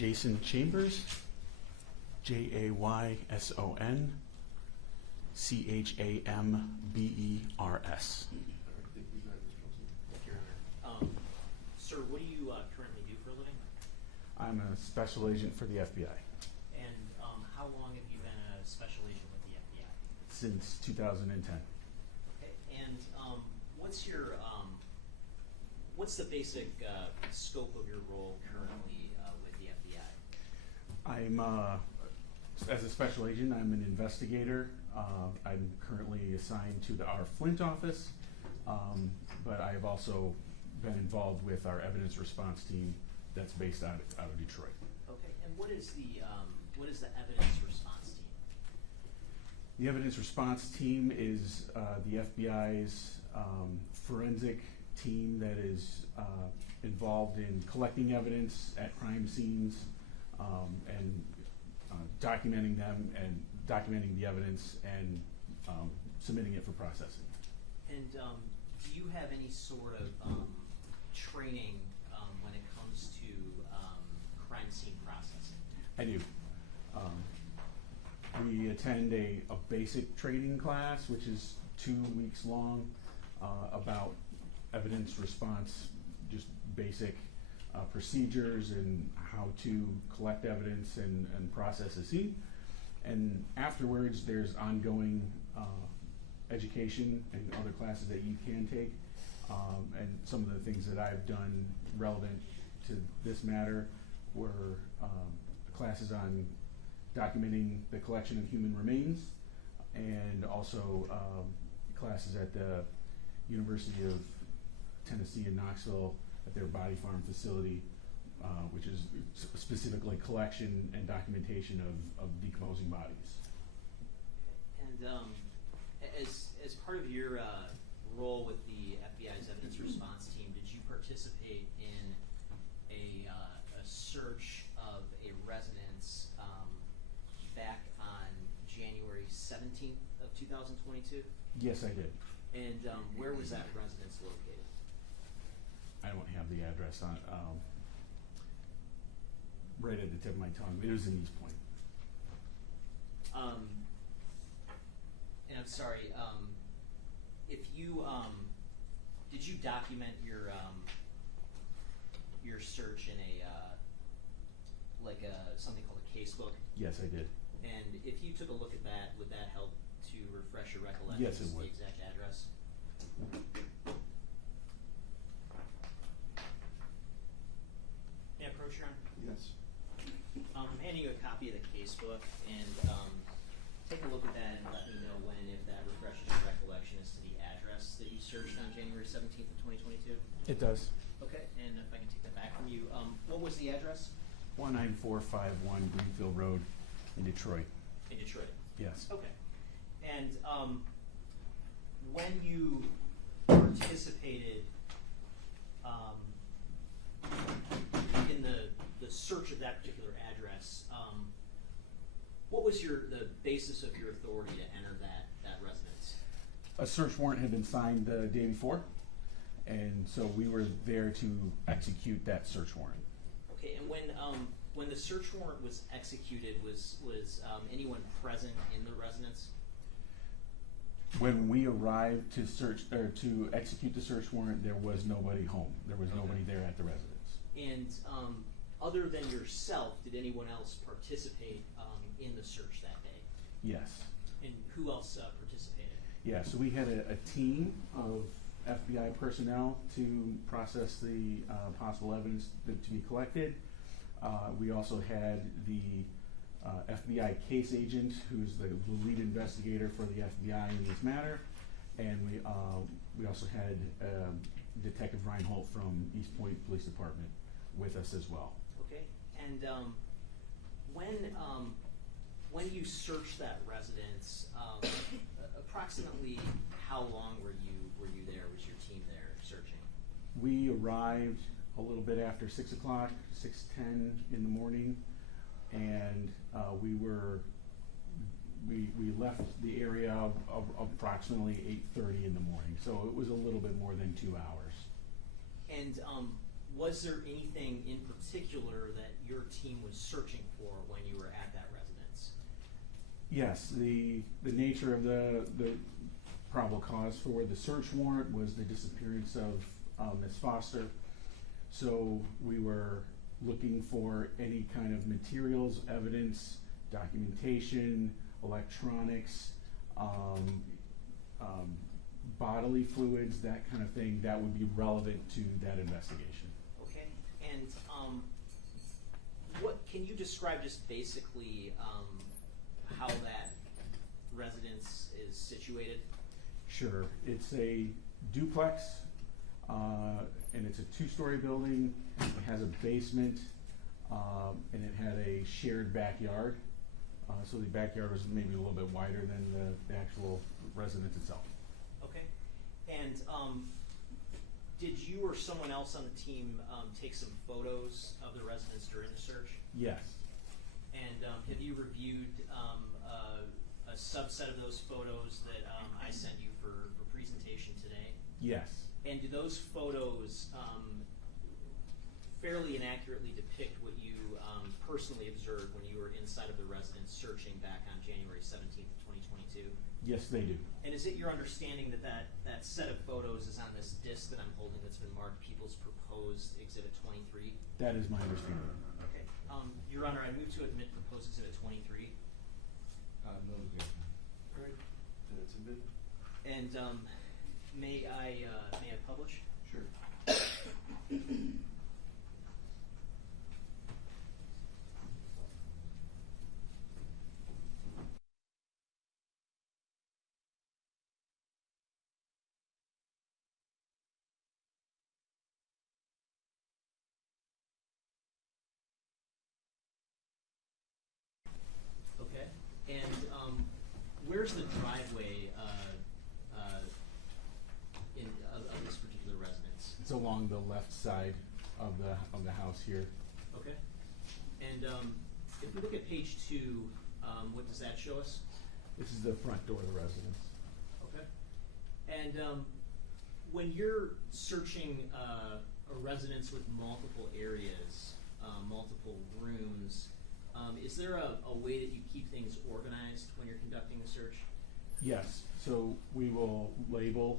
Jayson Chambers, JaysonChambers. Sir, what do you currently do for a living? I'm a special agent for the FBI And how long have you been a special agent with the FBI? since 2010. Okay. And what's the basic scope of your role currently with the FBI? I'm, as a special agent, I'm an investigator. I'm currently assigned to our Flint office, but I've also been involved with our evidence response team that's based out of Detroit. Okay. And what is the evidence response team? The evidence response team is the FBI's forensic team that is involved in collecting evidence at crime scenes and documenting them and documenting the evidence and submitting it for processing. And do you have any sort of training when it comes to crime scene processing? I do. We attend a basic training class, which is 2 weeks long, about evidence response, just basic procedures and how to collect evidence and process a scene. And afterwards, there's ongoing education and other classes that you can take. And some of the things that I've done relevant to this matter were classes on documenting the collection of human remains, and also classes at the University of Tennessee in Knoxville at their body farm facility, which is specifically collection and documentation of decomposing bodies. And as part of your role with the FBI's evidence response team, did you participate in a search of a residence back on January 17th of 2022? Yes, I did. And where was that residence located? I don't have the address on right at the tip of my tongue. It was in Eastpointe. And I'm sorry, if you did you document your search in a something called a casebook? Yes, I did. And if you took a look at that, would that help to refresh your recollection? Yes, it would. The exact address. May I approach, Your Honor? Yes. I'm handing you a copy of the casebook, and take a look at that and let me know when, if that refreshes your recollection as to the address that you searched on January 17th of 2022. It does. Okay, and if I can take that back from you, what was the address? 19451 Greenfield Road in Detroit. In Detroit. Yes. Okay. And when you participated in the search of that particular address, what was the basis of your authority to enter that residence? A search warrant had been signed the day before, and so we were there to execute that search warrant. Okay, and when the search warrant was executed, was anyone present in the residence? When we arrived to search or to execute the search warrant, there was nobody home. There was nobody there at the residence. And other than yourself, did anyone else participate in the search that day? Yes. And who else participated? Yeah, so we had a team of FBI personnel to process the possible evidence to be collected. We also had the FBI case agent, who's the lead investigator for the FBI in this matter, and we also had Detective Reinhold from Eastpointe Police Department with us as well. Okay, and when you searched that residence, approximately how long were you there? Was your team there searching? We arrived a little bit after 6 o'clock, 6:10 in the morning, and we left the area of approximately 8:30 in the morning. So it was a little bit more than 2 hours. And was there anything in particular that your team was searching for when you were at that residence? Yes, the nature of the probable cause for the search warrant was the disappearance of Ms. Foster. So we were looking for any kind of materials, evidence, documentation, electronics, bodily fluids, that kind of thing that would be relevant to that investigation. Okay, and what can you describe just basically how that residence is situated? Sure, it's a duplex, and it's a 2-story building. It has a basement, and it had a shared backyard. So the backyard was maybe a little bit wider than the actual residence itself. Okay, and did you or someone else on the team take some photos of the residence during the search? Yes. And have you reviewed a subset of those photos that I sent you for presentation today? Yes. And do those photos fairly and accurately depict what you personally observed when you were inside of the residence searching back on January 17th of 2022? Yes, they do. And is it your understanding that that set of photos is on this disc that I'm holding that's been marked People's Proposed Exhibit 23? That is my understanding. Okay. Your Honor, I move to admit Proposed Exhibit 23. No objection. All right. That's a bit. And may I publish? Sure. Okay. And where's the driveway of this particular residence? It's along the left side of the house here. Okay. And if we look at page 2, what does that show us? This is the front door of the residence. Okay. And when you're searching a residence with multiple areas, multiple rooms, is there a way that you keep things organized when you're conducting the search? Yes, so we will label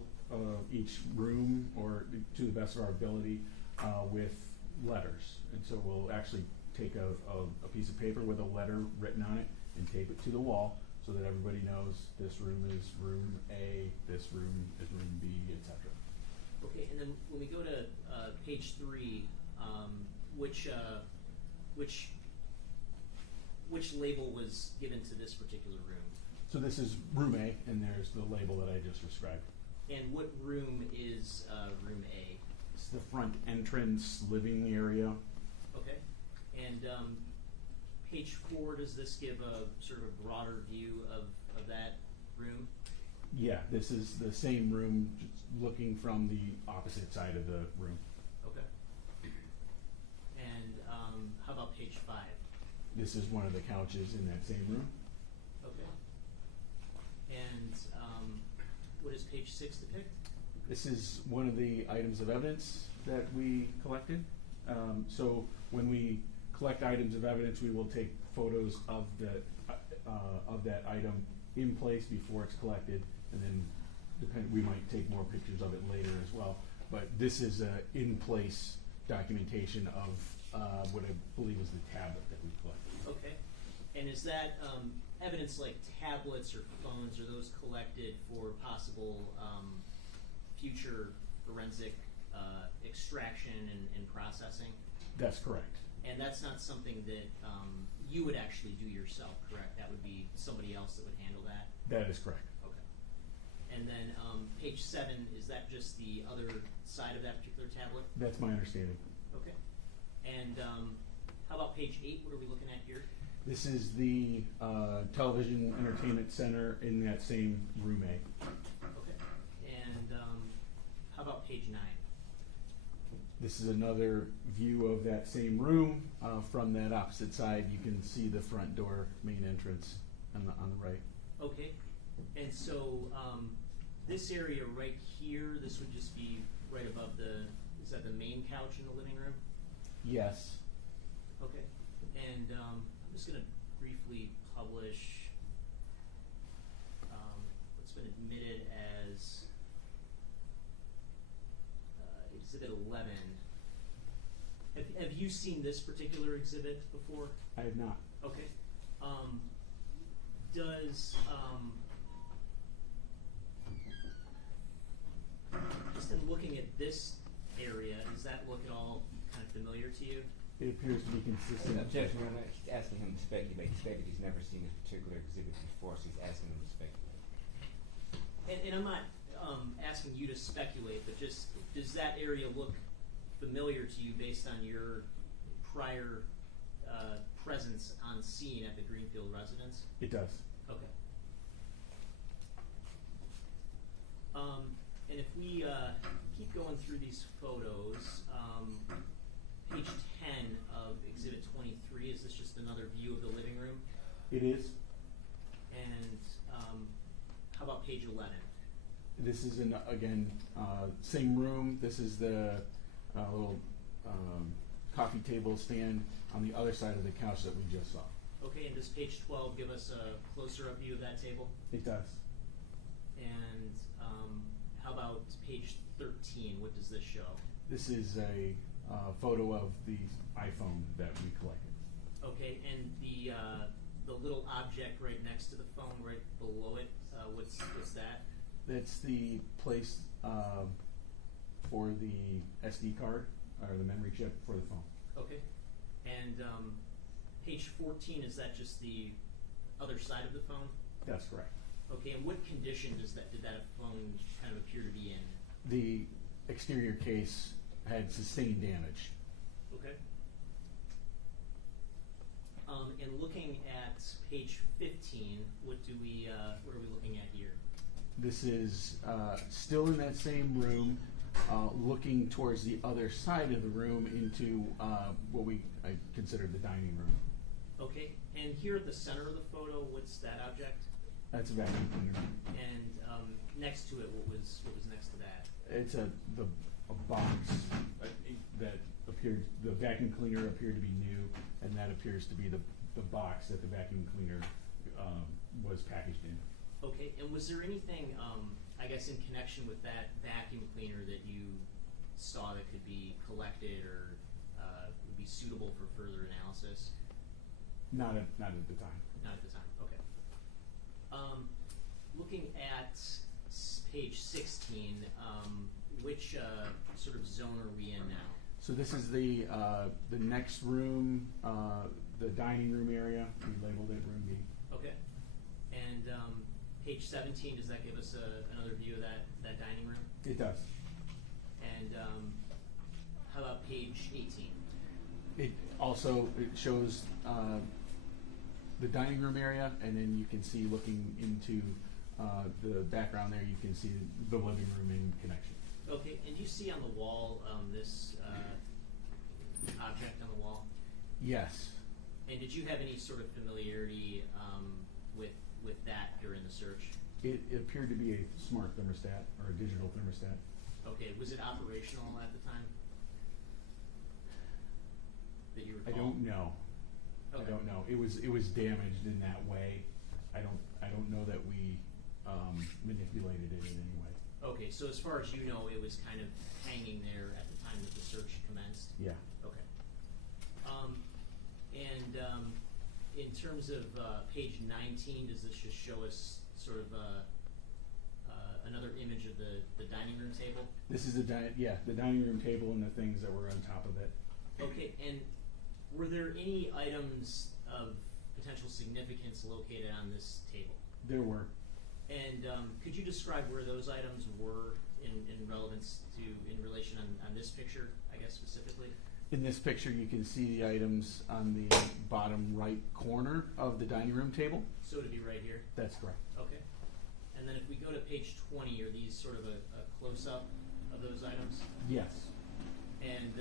each room, or to the best of our ability, with letters. And so we'll actually take a piece of paper with a letter written on it and tape it to the wall so that everybody knows this room is room A, this room is room B, etc. Okay, and then when we go to page 3, which label was given to this particular room? So this is room A, and there's the label that I just described. And what room is room A? It's the front entrance living area. Okay. And page 4, does this give a sort of a broader view of that room? Yeah, this is the same room, just looking from the opposite side of the room. Okay. And how about page 5? This is one of the couches in that same room. Okay. And what does page 6 depict? This is one of the items of evidence that we collected. So when we collect items of evidence, we will take photos of that item in place before it's collected, and then we might take more pictures of it later as well. But this is in place documentation of what I believe is the tablet that we collected. Okay. And is that evidence like tablets or phones, are those collected for possible future forensic extraction and processing? That's correct. And that's not something that you would actually do yourself, correct? That would be somebody else that would handle that? That is correct. Okay. And then page 7, is that just the other side of that particular tablet? That's my understanding. Okay. And how about page 8? What are we looking at here? This is the television entertainment center in that same room A. Okay. And how about page 9? This is another view of that same room. From that opposite side, you can see the front door main entrance on the right. Okay. And so this area right here, this would just be right above the, is is that the main couch in the living room? Yes. Okay. And I'm just going to briefly publish what's been admitted as Exhibit 11. Have you seen this particular exhibit before? I have not. Okay. Does just in looking at this area, does that look at all kind of familiar to you? It appears to be consistent. Objection, Your Honor. He's asking him to speculate. He stated he's never seen this particular exhibit before, so he's asking him to speculate. And I'm not asking you to speculate, but just does that area look familiar to you based on your prior presence on scene at the Greenfield residence? It does. Okay. And if we keep going through these photos, page 10 of Exhibit 23, is this just another view of the living room? It is. And how about page 11? This is again same room. This is the little coffee table stand on the other side of the couch that we just saw. Okay, and does page 12 give us a closer up view of that table? It does. And how about page 13? What does this show? This is a photo of the iPhone that we collected. Okay, and the little object right next to the phone, right below it, what's that? That's the place for the SD card or the memory chip for the phone. Okay, and page 14, is that just the other side of the phone? That's correct. Okay, and what condition did that phone kind of appear to be in? The exterior case had sustained damage. Okay. And looking at page 15, what are we looking at here? This is still in that same room, looking towards the other side of the room into what I consider the dining room. Okay, and here at the center of the photo, what's that object? That's a vacuum cleaner. And next to it, what was next to that? It's a box that appeared. The vacuum cleaner appeared to be new, and that appears to be the box that the vacuum cleaner was packaged in. Okay, and was there anything, I guess, in connection with that vacuum cleaner that you saw that could be collected or would be suitable for further analysis? Not at the time. Not at the time. Okay. Looking at page 16, which sort of zone are we in now? So this is the next room, the dining room area. We labeled it room B. Okay. And page 17, does that give us another view of that dining room? It does. And how about page 18? It shows the dining room area, and then you can see looking into the background there, you can see the living room in connection. Okay, and do you see on the wall this object on the wall? Yes. And did you have any sort of familiarity with that during the search? It appeared to be a smart thermostat or a digital thermostat. Okay, was it operational at the time that you recall? I don't know. Okay. I don't know. It was damaged in that way. I don't know that we manipulated it in any way. Okay, so as far as you know, it was kind of hanging there at the time that the search commenced? Yeah. Okay. And in terms of page 19, does this just show us sort of another image of the dining room table? This is the dining room table and the things that were on top of it. Okay, and were there any items of potential significance located on this table? There were. And could you describe where those items were in relation on this picture, I guess specifically? In this picture, you can see the items on the bottom right corner of the dining room table. So it'd be right here? That's correct. Okay. And then if we go to page 20, are these sort of a close-up of those items? Yes. And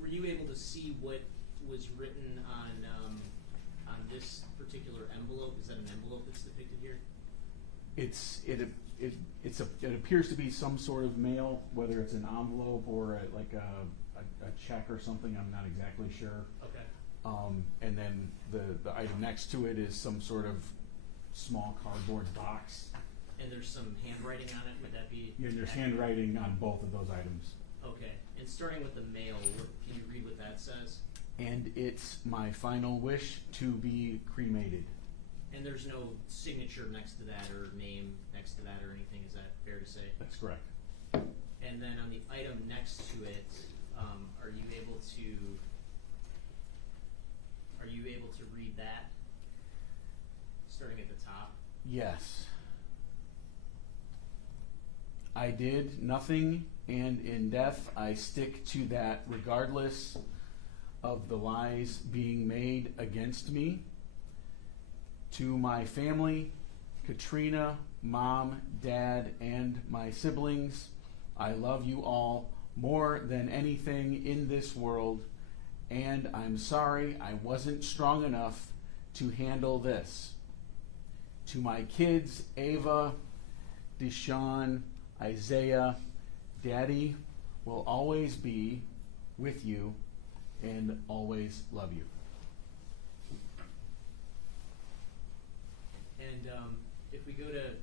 were you able to see what was written on this particular envelope? Is that an envelope that's depicted here? it appears to be some sort of mail, whether it's an envelope or a check or something. I'm not exactly sure. Okay. And then the item next to it is some sort of small cardboard box. And there's some handwriting on it. Would that be? Yeah, there's accurate? handwriting on both of those items. Okay. And starting with the mail, can you read what that says? And it's my final wish to be cremated. And there's no signature next to that or name next to that or anything. Is that fair to say? That's correct. And then on the item next to it, are you able to read that? Starting at the top. Yes. I did nothing, and in death I stick to that regardless of the lies being made against me. To my family, Katrina, Mom, Dad, and my siblings, I love you all more than anything in this world, and I'm sorry I wasn't strong enough to handle this. To my kids, Ava, Deshaun, Isaiah, Daddy will always be with you and always love you. And if we go to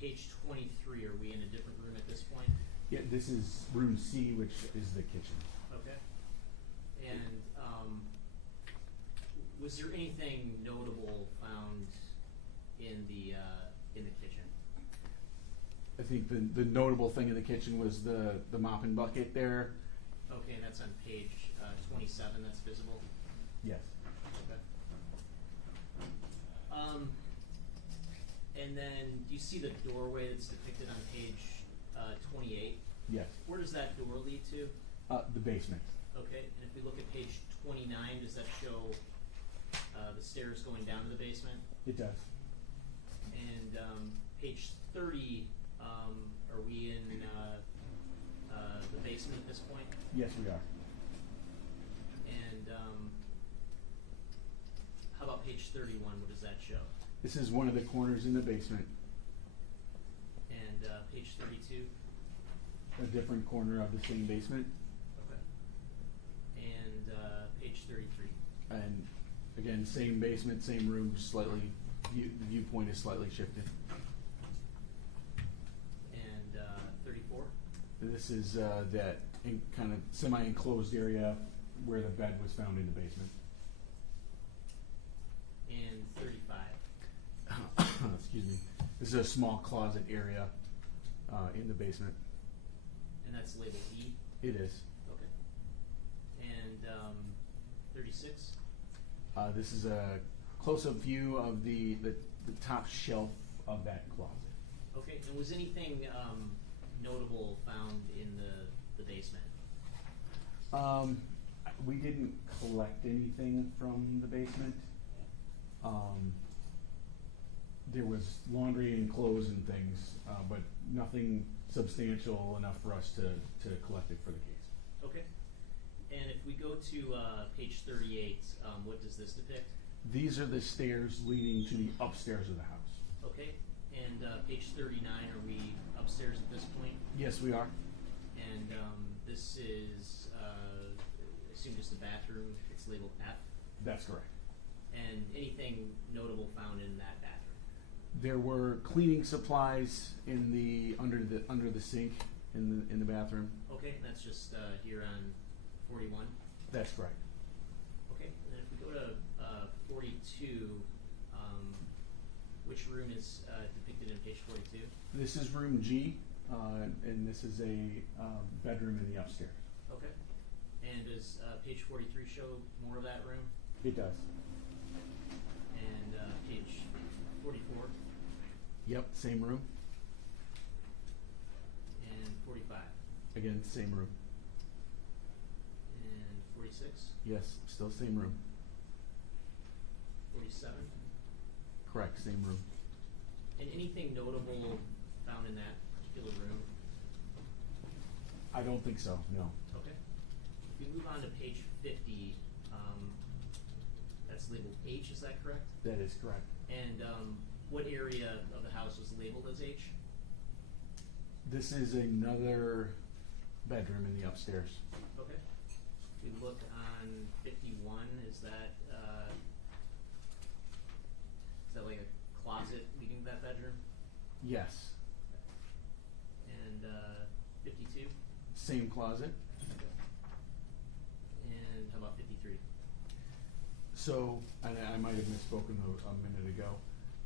page 23, are we in a different room at this point? Yeah, this is room C, which is the kitchen. Okay. And was there anything notable found in the kitchen? I think the notable thing in the kitchen was the mop and bucket there. Okay, and that's on page 27. That's visible. Yes. Okay. And then do you see the doorway that's depicted on page 28? Yes. Where does that door lead to? The basement. Okay, and if we look at page 29, does that show the stairs going down to the basement? It does. And page 30, are we in the basement at this point? Yes, we are. And how about page 31? What does that show? This is one of the corners in the basement. And page 32? A different corner of the same basement. Okay. And page 33? And again, same basement, same room, just slightly, the viewpoint is slightly shifted. And 34? This is that kind of semi-enclosed area where the bed was found in the basement. And 35? Excuse me. This is a small closet area in the basement. And that's labeled E? It is. Okay. And 36? This is a close-up view of the top shelf of that closet. Okay, and was anything notable found in the basement? We didn't collect anything from the basement. There was laundry and clothes and things, but nothing substantial enough for us to collect it for the case. Okay. And if we go to page 38, what does this depict? These are the stairs leading to the upstairs of the house. Okay. And page 39, are we upstairs at this point? Yes, we are. And this is, I assume, just a bathroom. It's labeled F. That's correct. And anything notable found in that bathroom? There were cleaning supplies in the under the sink in the bathroom. Okay, that's just here on 41. That's correct. Okay, and then if we go to 42, which room is depicted in page 42? This is room G, and this is a bedroom in the upstairs. Okay. And does page 43 show more of that room? It does. And page 44 Yep, same room. and 45 Again, same room. and 46, Yes, still same room. 47. Correct, same room. And anything notable found in that particular room? I don't think so, no. Okay. If we move on to page 50, that's labeled H, is that correct? That is correct. And what area of the house was labeled as H? This is another bedroom in the upstairs. Okay. If we look on 51, is that like a closet leading to that bedroom? Yes. And 52? Same closet. And how about 53? So, and I might have misspoken a minute ago.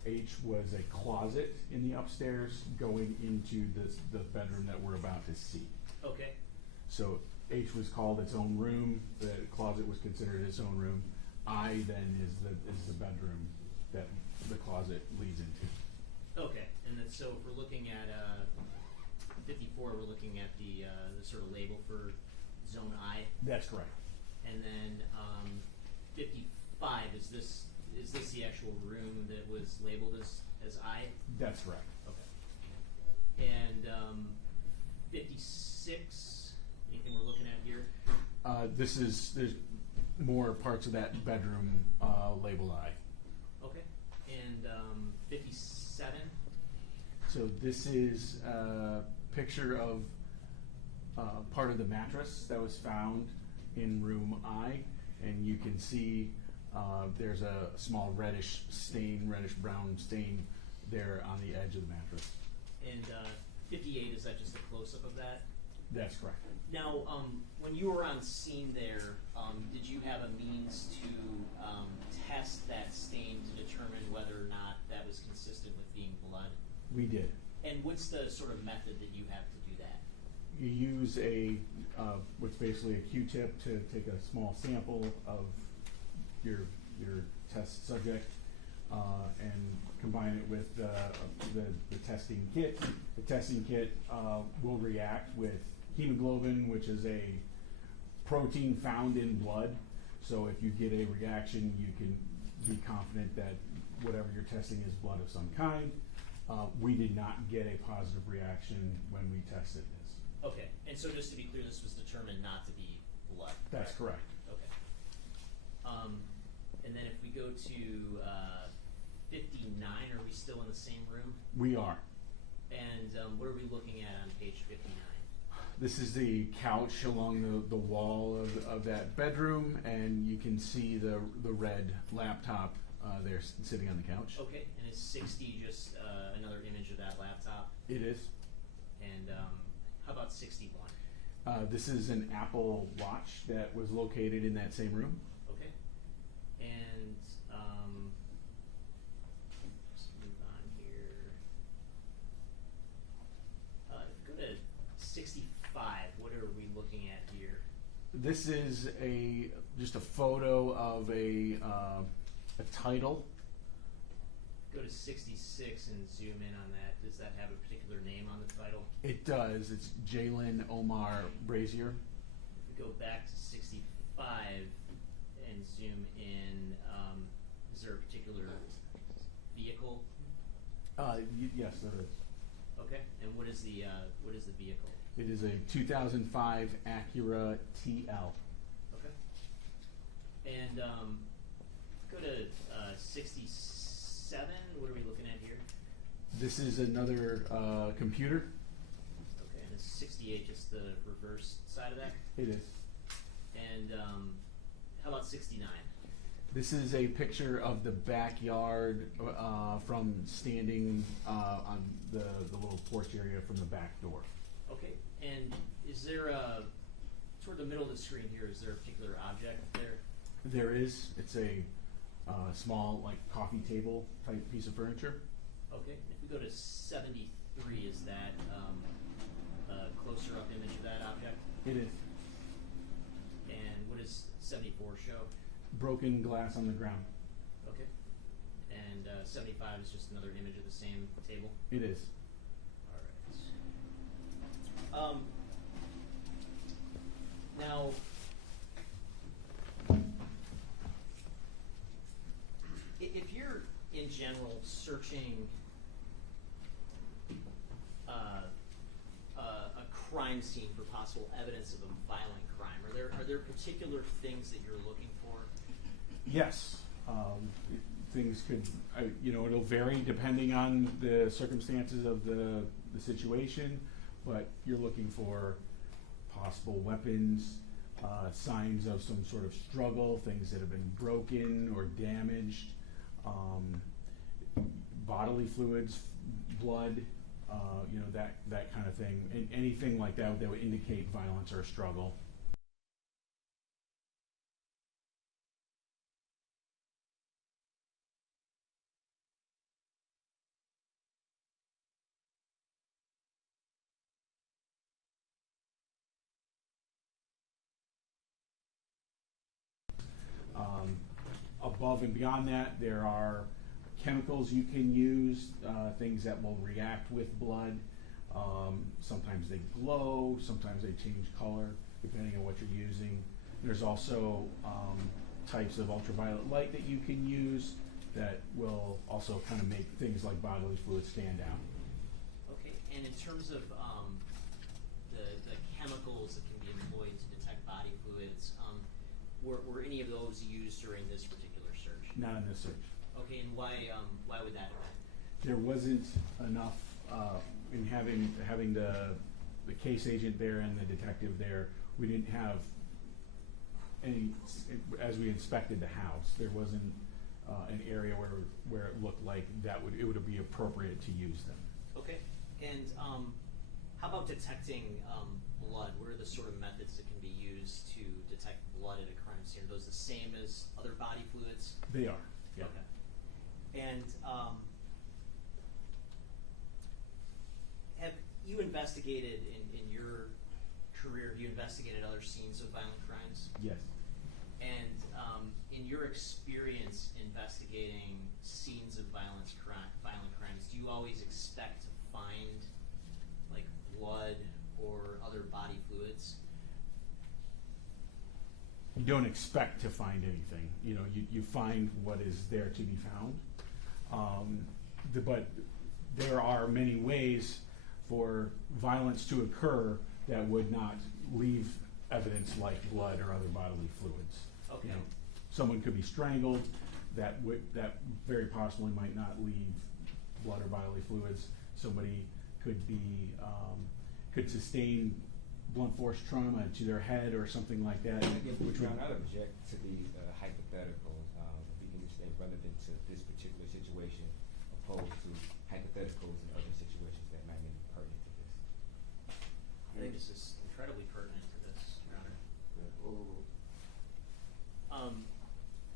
H was a closet in the upstairs going into the bedroom that we're about to see. Okay. So H was called its own room. The closet was considered its own room. I then is the bedroom that the closet leads into. Okay. And then so if we're looking at 54, we're looking at the sort of label for zone I. That's correct. And then 55, is this the actual room that was labeled as I? That's correct. Okay. And 56, anything we're looking at here? There's more parts of that bedroom labeled I. Okay. And 57? So this is a picture of part of the mattress that was found in room I, and you can see there's a small reddish brown stain there on the edge of the mattress. And 58, is that just a close-up of that? That's correct. Now, when you were on scene there, did you have a means to test that stain to determine whether or not that was consistent with being blood? We did. And what's the sort of method that you have to do that? You use what's basically a Q-tip to take a small sample of your test subject and combine it with the testing kit. The testing kit will react with hemoglobin, which is a protein found in blood. So if you get a reaction, you can be confident that whatever you're testing is blood of some kind. We did not get a positive reaction when we tested this. Okay, and so just to be clear, this was determined not to be blood. That's correct. Okay. And then if we go to 59, are we still in the same room? We are. And what are we looking at on page 59? This is the couch along the wall of that bedroom, and you can see the red laptop there sitting on the couch. Okay, and is 60 just another image of that laptop? It is. And how about 61? This is an Apple Watch that was located in that same room. Okay. And let's move on here. Go to 65. What are we looking at here? This is just a photo of a title. Go to 66 and zoom in on that. Does that have a particular name on the title? It does. It's Jaylin Brazier. If we go back to 65 and zoom in, is there a particular vehicle? Yes, there is. Okay. And what is the vehicle? It is a 2005 Acura TL. Okay. And go to 67. What are we looking at here? This is another computer. Okay, and is 68 just the reverse side of that? It is. And how about 69? This is a picture of the backyard from standing on the little porch area from the back door. Okay, and is there toward the middle of the screen here, is there a particular object there? There is. It's a small, like, coffee table type piece of furniture. Okay, if we go to 73, is that a closer up image of that object? It is. And what does 74 show? Broken glass on the ground. Okay. And 75 is just another image of the same table? It is. All right. Now, if you're in general searching a crime scene for possible evidence of a violent crime, are there particular things that you're looking for? Yes. Things could, it'll vary depending on the circumstances of the situation, but you're looking for possible weapons, signs of some sort of struggle, things that have been broken or damaged, bodily fluids, blood, that kind of thing, and anything like that that would indicate violence or struggle. Above and beyond that, there are chemicals you can use, things that will react with blood. Sometimes they glow, sometimes they change color, depending on what you're using. There's also types of ultraviolet light that you can use that will also kind of make things like bodily fluids stand out. Okay, and in terms of the chemicals that can be employed to detect body fluids, were any of those used during this particular search? Not in this search. Okay, and why would that have been? There wasn't enough in having the case agent there and the detective there. We didn't have any, as we inspected the house, there wasn't an area where it looked like it would be appropriate to use them. Okay, and how about detecting blood? What are the sort of methods that can be used to detect blood at a crime scene? Are those the same as other body fluids? They are, yeah. Okay. And have you investigated in your career, have you investigated other scenes of violent crimes? Yes. And in your experience investigating scenes of violent crimes, do you always expect to find like blood or other body fluids? You don't expect to find anything. You find what is there to be found. But there are many ways for violence to occur that would not leave evidence like blood or other bodily fluids. Okay. Someone could be strangled, that very possibly might not leave blood or bodily fluids. Somebody could could sustain blunt force trauma to their head or something like that. Which would not object to these hypotheticals. If we can just stay relevant to this particular situation, opposed to hypotheticals in other situations that might be pertinent to this. I think this is incredibly pertinent to this, Your Honor.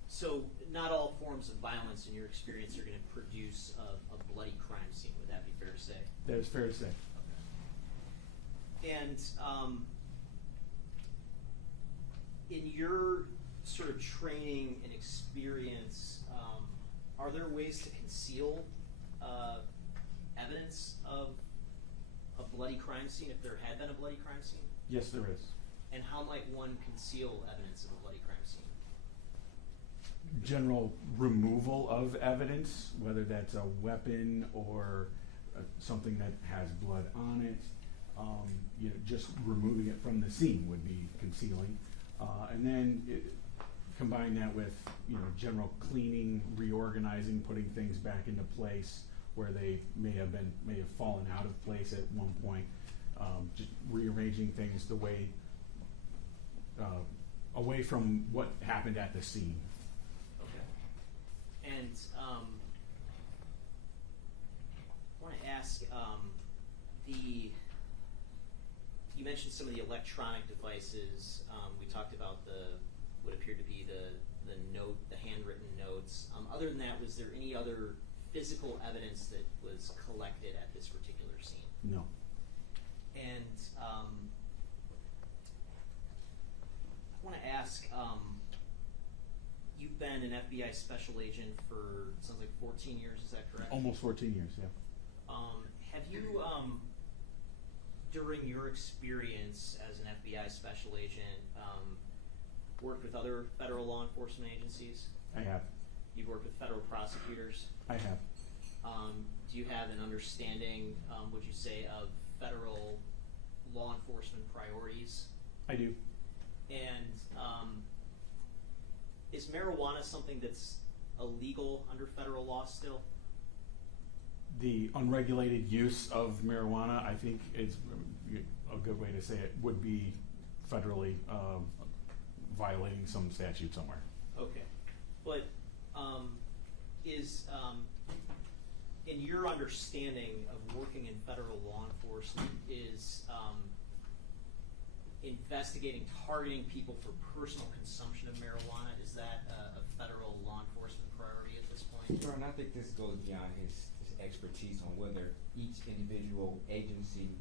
So not all forms of violence in your experience are going to produce a bloody crime scene. Would that be fair to say? That is fair to say. Okay. And in your sort of training and experience, are there ways to conceal evidence of a bloody crime scene if there had been a bloody crime scene? Yes, there is. And how might one conceal evidence of a bloody crime scene? General removal of evidence, whether that's a weapon or something that has blood on it. Just removing it from the scene would be concealing. And then combine that with general cleaning, reorganizing, putting things back into place where they may have fallen out of place at one point. Just rearranging things the way away from what happened at the scene. Okay. And I want to ask, you mentioned some of the electronic devices. We talked about what appeared to be the handwritten notes. Other than that, was there any other physical evidence that was collected at this particular scene? No. And I want to ask, you've been an FBI special agent for, sounds like 14 years, is that correct? Almost 14 years, yeah. Have you, during your experience as an FBI special agent, worked with other federal law enforcement agencies? I have. You've worked with federal prosecutors? I have. Do you have an understanding, would you say, of federal law enforcement priorities? I do. And is marijuana something that's illegal under federal law still? The unregulated use of marijuana, I think, is a good way to say it, would be federally violating some statute somewhere. Okay, but is in your understanding of working in federal law enforcement, is investigating, targeting people for personal consumption of marijuana, is that a federal law enforcement priority at this point? Sure, and I think this goes beyond his expertise on whether each individual agency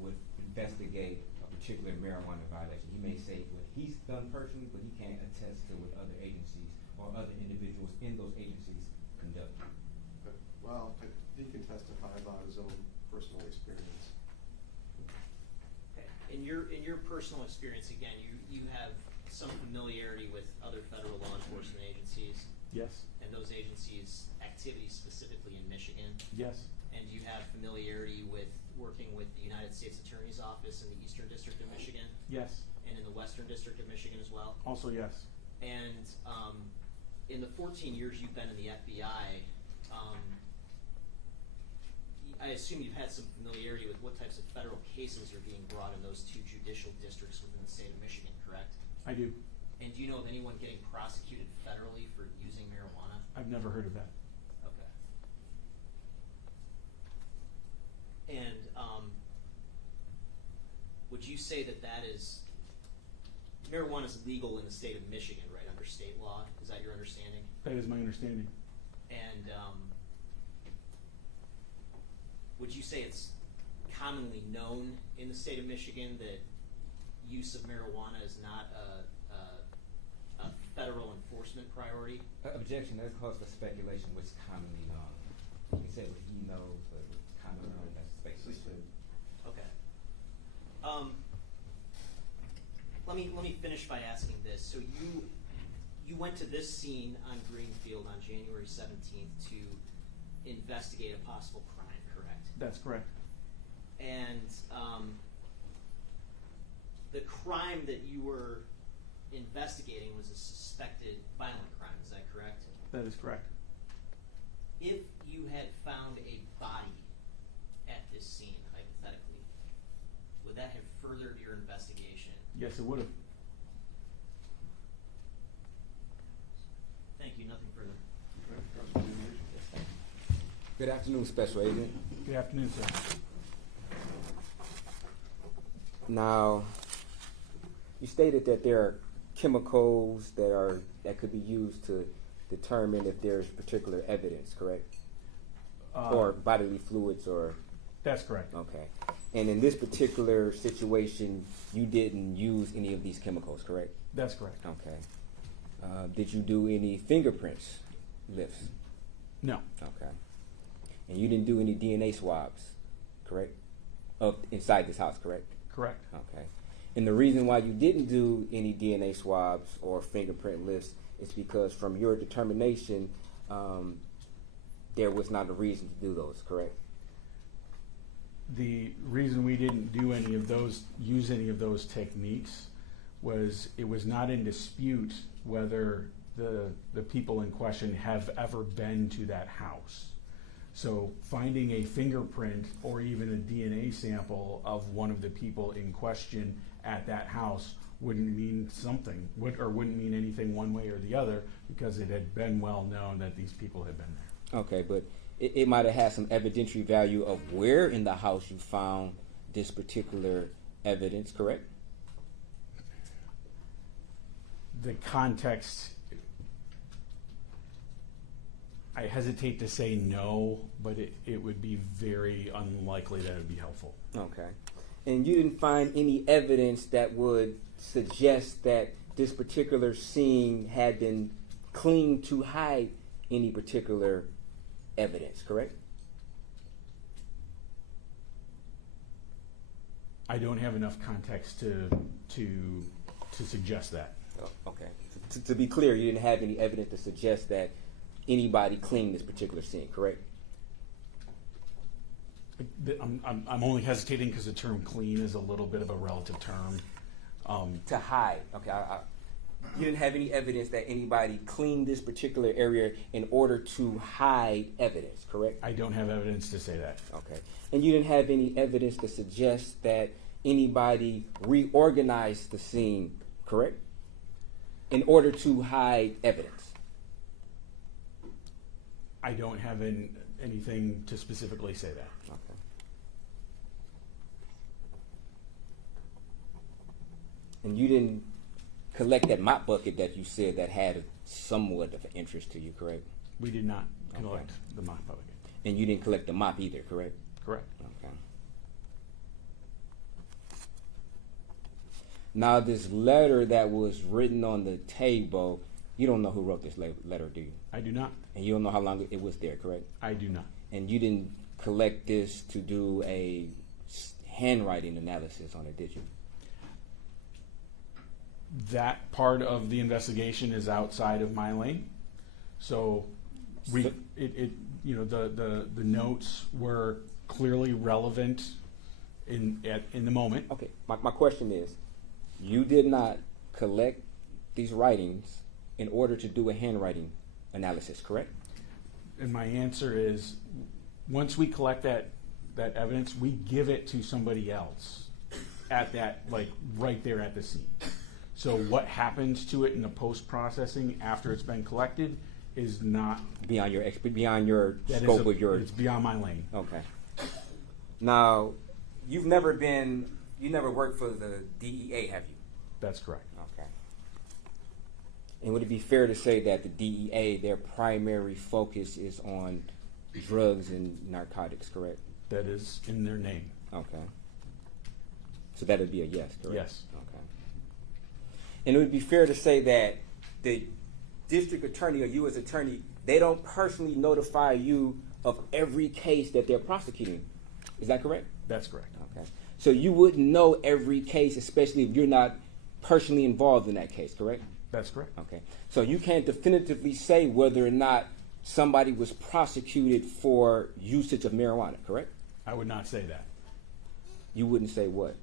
would investigate a particular marijuana violation. He may say what he's done personally, but he can't attest to what other agencies or other individuals in those agencies conduct. Well, he can testify about his own personal experience. Okay. In your personal experience, again, you have some familiarity with other federal law enforcement agencies. Yes. And those agencies' activities specifically in Michigan. Yes. And you have familiarity with working with the United States Attorney's Office in the Eastern District of Michigan. Yes. And in the Western District of Michigan as well. Also yes. And in the 14 years you've been in the FBI, I assume you've had some familiarity with what types of federal cases are being brought in those two judicial districts within the state of Michigan, correct? I do. And do you know of anyone getting prosecuted federally for using marijuana? I've never heard of that. Okay. And would you say that marijuana is legal in the state of Michigan, right, under state law? Is that your understanding? That is my understanding. And would you say it's commonly known in the state of Michigan that use of marijuana is not a federal enforcement priority? Objection, that calls for speculation, which is commonly known. You can say what he knows, but what's commonly known, that's speculation. Okay. Let me finish by asking this. So you went to this scene on Greenfield on January 17th to investigate a possible crime, correct? That's correct. And the crime that you were investigating was a suspected violent crime, is that correct? That is correct. If you had found a body at this scene, hypothetically, would that have furthered your investigation? Yes, it would have. Thank you, nothing further. Good afternoon, Special Agent. Good afternoon, sir. Now, you stated that there are chemicals that could be used to determine if there's particular evidence, correct? Or bodily fluids, or That's correct. okay. And in this particular situation, you didn't use any of these chemicals, correct? That's correct. Okay. Did you do any fingerprints lifts? No. Okay. And you didn't do any DNA swabs, correct? Of inside this house, correct? Correct. Okay. And the reason why you didn't do any DNA swabs or fingerprint lifts is because from your determination, there was not a reason to do those, correct? The reason we didn't do use any of those techniques was it was not in dispute whether the people in question have ever been to that house. So finding a fingerprint or even a DNA sample of one of the people in question at that house wouldn't mean something, wouldn't mean anything one way or the other, because it had been well known that these people had been there. Okay, but it might have had some evidentiary value of where in the house you found this particular evidence, correct? The context, I hesitate to say no, but it would be very unlikely that it would be helpful. Okay. And you didn't find any evidence that would suggest that this particular scene had been cleaned to hide any particular evidence, correct? I don't have enough context to suggest that. Oh, okay. To be clear, you didn't have any evidence to suggest that anybody cleaned this particular scene, correct? I'm only hesitating because the term clean is a little bit of a relative term. To hide. Okay. You didn't have any evidence that anybody cleaned this particular area in order to hide evidence, correct? I don't have evidence to say that. Okay. And you didn't have any evidence to suggest that anybody reorganize the scene, correct? In order to hide evidence. I don't have anything to specifically say that. Okay. And you didn't collect that mop bucket that you said that had somewhat of an interest to you, correct? We did not Okay. collect the mop bucket. And you didn't collect the mop either, correct? Correct. Okay. Now, this letter that was written on the table, you don't know who wrote this letter, do you? I do not. And you don't know how long it was there, correct? I do not. And you didn't collect this to do a handwriting analysis on it, did you? That part of the investigation is outside of my lane. So the notes were clearly relevant in the moment. Okay, my question is, you did not collect these writings in order to do a handwriting analysis, correct? And my answer is, once we collect that evidence, we give it to somebody else at that, like right there at the scene. So what happens to it in the post-processing after it's been collected is not Beyond your that scope is of your. It's beyond my lane. Okay. Now, you never worked for the DEA, have you? That's correct. Okay. And would it be fair to say that the DEA, their primary focus is on drugs and narcotics, correct? That is in their name. Okay. So that would be a yes, correct? Yes. Okay. And it would be fair to say that the district attorney or you as attorney, they don't personally notify you of every case that they're prosecuting. Is that correct? That's correct. Okay. So you wouldn't know every case, especially if you're not personally involved in that case, correct? That's correct. Okay. So you can't definitively say whether or not somebody was prosecuted for usage of marijuana, correct? I would not say that. You wouldn't say what?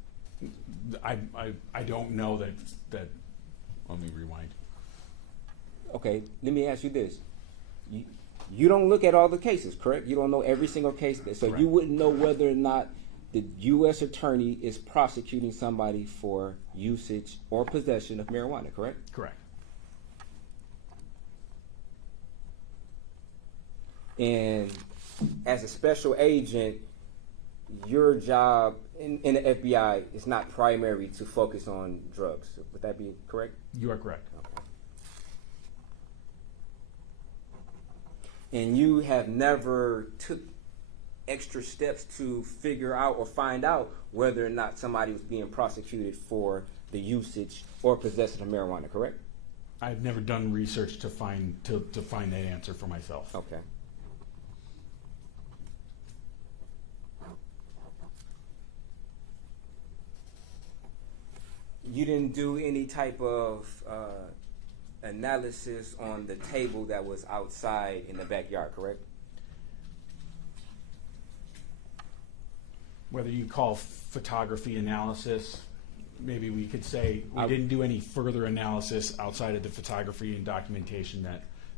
I don't know that. Let me rewind. Okay, let me ask you this. You don't look at all the cases, correct? You don't know every single case. So Correct. you wouldn't know whether or not the U.S. attorney is prosecuting somebody for usage or possession of marijuana, correct? Correct. And as a special agent, your job in the FBI is not primary to focus on drugs. Would that be correct? You are correct. Okay. And you have never took extra steps to figure out or find out whether or not somebody was being prosecuted for the usage or possession of marijuana, correct? I've never done research to find that answer for myself. Okay. You didn't do any type of analysis on the table that was outside in the backyard, correct? Whether you call photography analysis, maybe we could say we didn't do any further analysis outside of the photography and documentation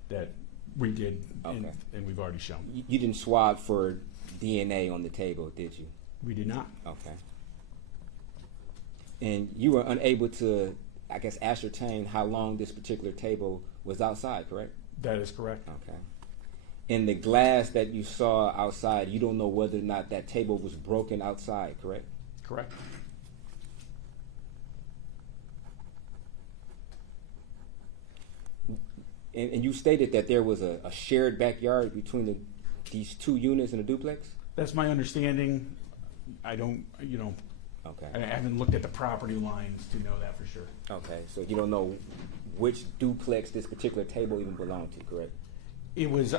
that we did, Okay. and we've already shown. You didn't swab for DNA on the table, did you? We did not. Okay. And you were unable to, I guess, ascertain how long this particular table was outside, correct? That is correct. Okay. And the glass that you saw outside, you don't know whether or not that table was broken outside, correct? Correct. And you stated that there was a shared backyard between these two units in a duplex? That's my understanding. I don't, Okay. I haven't looked at the property lines to know that for sure. Okay, so you don't know which duplex this particular table even belonged to, correct? It was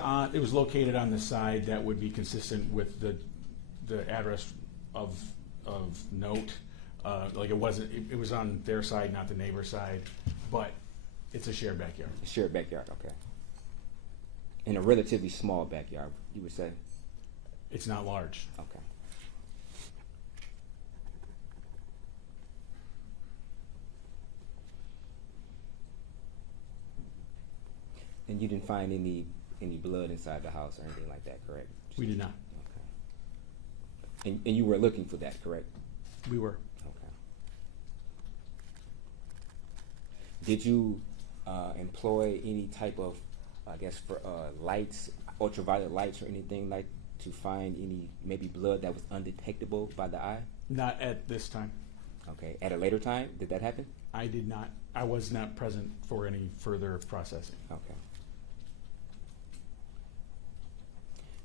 located on the side that would be consistent with the address of note. Like it was on their side, not the neighbor's side, but it's a shared backyard. A shared backyard, okay. In a relatively small backyard, you would say? It's not large. Okay. And you didn't find any blood inside the house or anything like that, correct? We did not. Okay. And you were looking for that, correct? We were. Okay. Did you employ any type of, I guess, for lights, ultraviolet lights or anything like to find any maybe blood that was undetectable by the eye? Not at this time. Okay. At a later time, did that happen? I did not. I was not present for any further processing. Okay.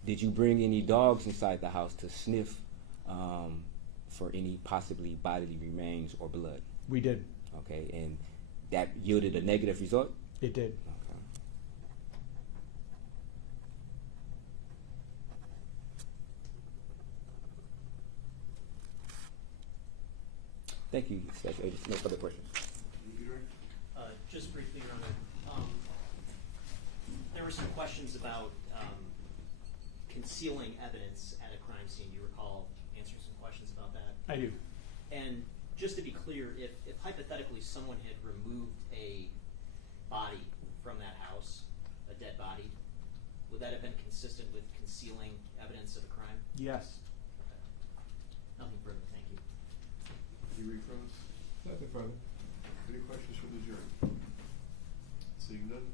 Did you bring any dogs inside the house to sniff for any possibly bodily remains or blood? We did. Okay, and that yielded a negative result? It did. Okay. Thank you, Special Agent. No further questions. Just briefly, Your Honor, there were some questions about concealing evidence at a crime scene. Do you recall answering some questions about that? I do. And just to be clear, if hypothetically someone had removed a body from that house, a dead body, would that have been consistent with concealing evidence of a crime? Yes. Okay. Nothing further, thank you. You read from us? Nothing further. Any questions from the jury? Seeing none,